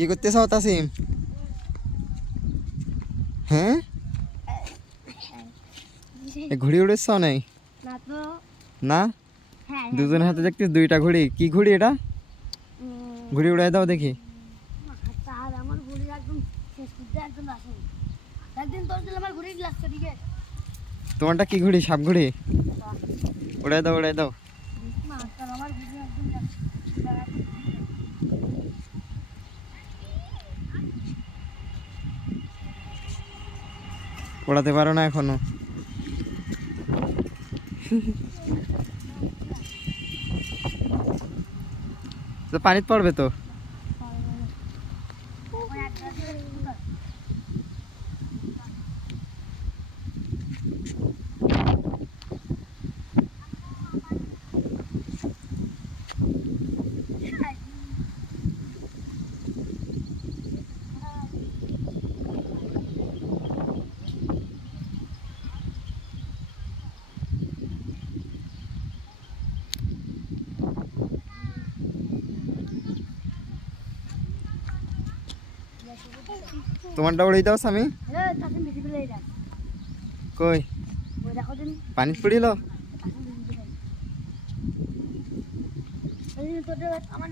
কি করতেছ তাসিম? হ্যাঁ, ঘুড়ি উড়েছ নাই? না তো। না, হ্যাঁ দুজনের হাতে দেখতেছ দুইটা ঘুড়ি। কি ঘুড়ি এটা? ঘুড়ি উড়াই দাও দেখি। তাহলে আমার ঘুড়ি একদম শেষ করতে একদম আসে। একদিন তোর দিলে আমার ঘুড়ি গ্লাস ঠিক আছে। তোমারটা কি ঘুড়ি? সাপ ঘুড়ি? উড়াই দাও, উড়াই দাও। আমার ঘুড়ি একদম উড়াতে পারো না এখনো? তো পানিতে পড়বে তো। তোমারটা উড়াই দাও স্বামী। কই পানিত পড়িল? আমার